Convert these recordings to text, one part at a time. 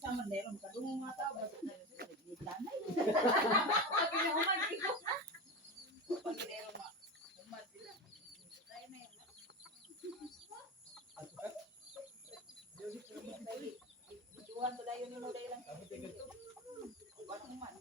Sama meron ka doon mga tao ba na tanay. Sabi niya, umandi ko. Pag meron ma. Umat sila. Tayo na yan. Juan to dayon mo dayon lang. Batong man.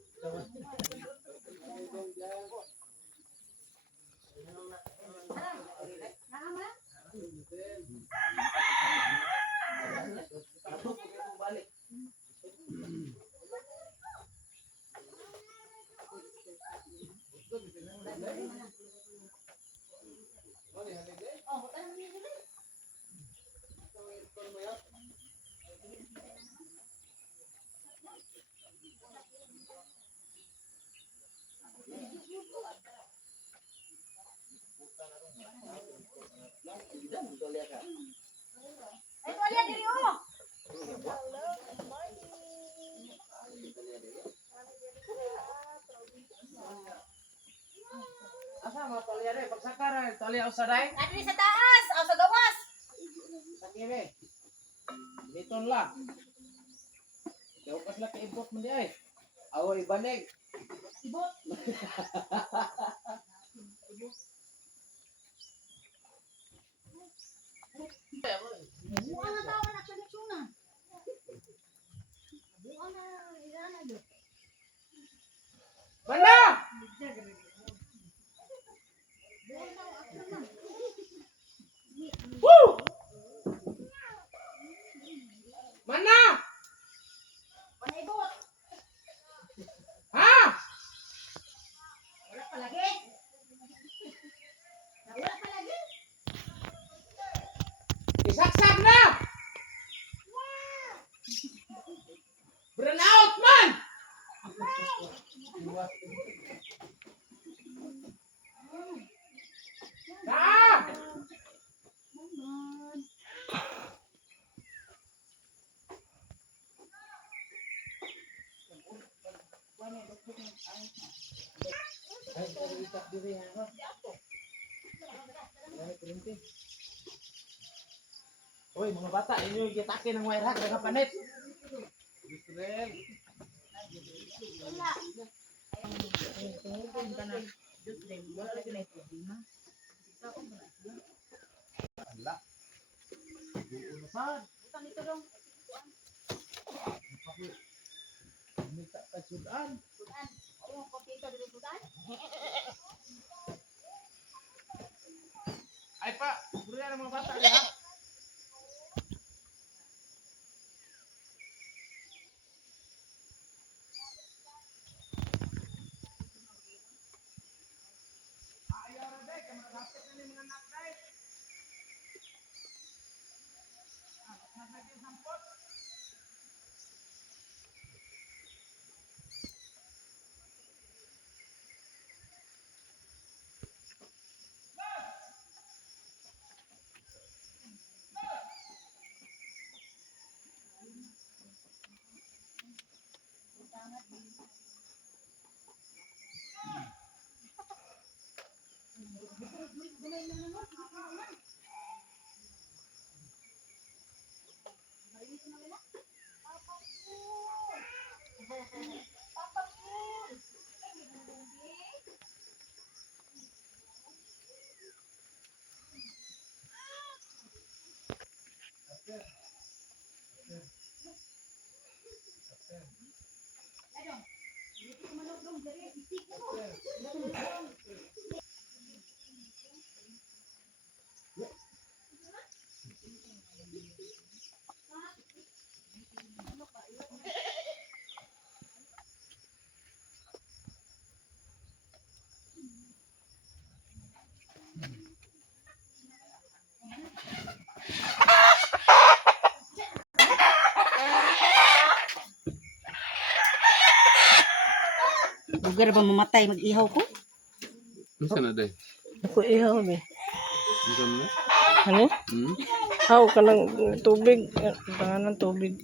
Ay, tuwalya diri oh. Asa mga tolya rin? Pagsakaran, tolya usaday? Adri sa taas, aw sa gawas. Sa kiri. Dito lang. Kaupas lang kaibot mo di ay. Awo ibanig. Ibot. Buang na tawa na koneksyon. Buang na irana do. Banda! Woo! Mana? Wala ibot. Ha? Wala pa lagi. Wala pa lagi. Isaksak na! Burn out man! Ah! Oy, mga bata, inyo yung gitake ng wire hack, mga panit. Israel. Wala. Tungkol ka na. Diyos din. Wala ka na problema. Isa ko na. Ala. Buo na saan? Utang dito dong. Minta ka sudan. Sudan. Oh, kopi ka dito sudan. Ay pa, bro yan ang mga bata niya. Lugar ba mamatay mag-ihaw ko? Masa na day? Ako ihaw be. Masa na? Ano? Hmm? Haw ka ng tubig. Tangan ng tubig.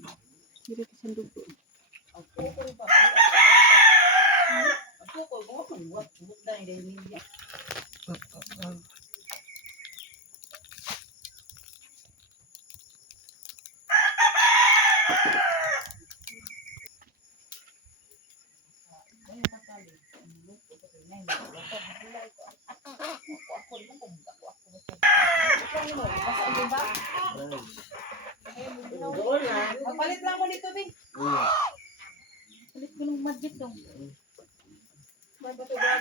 Ako ko mo kung buat dai dai media. ba? Doon na. Magpalit lang ko dito, Bing. Palit ko ng budget dong. May bato ba?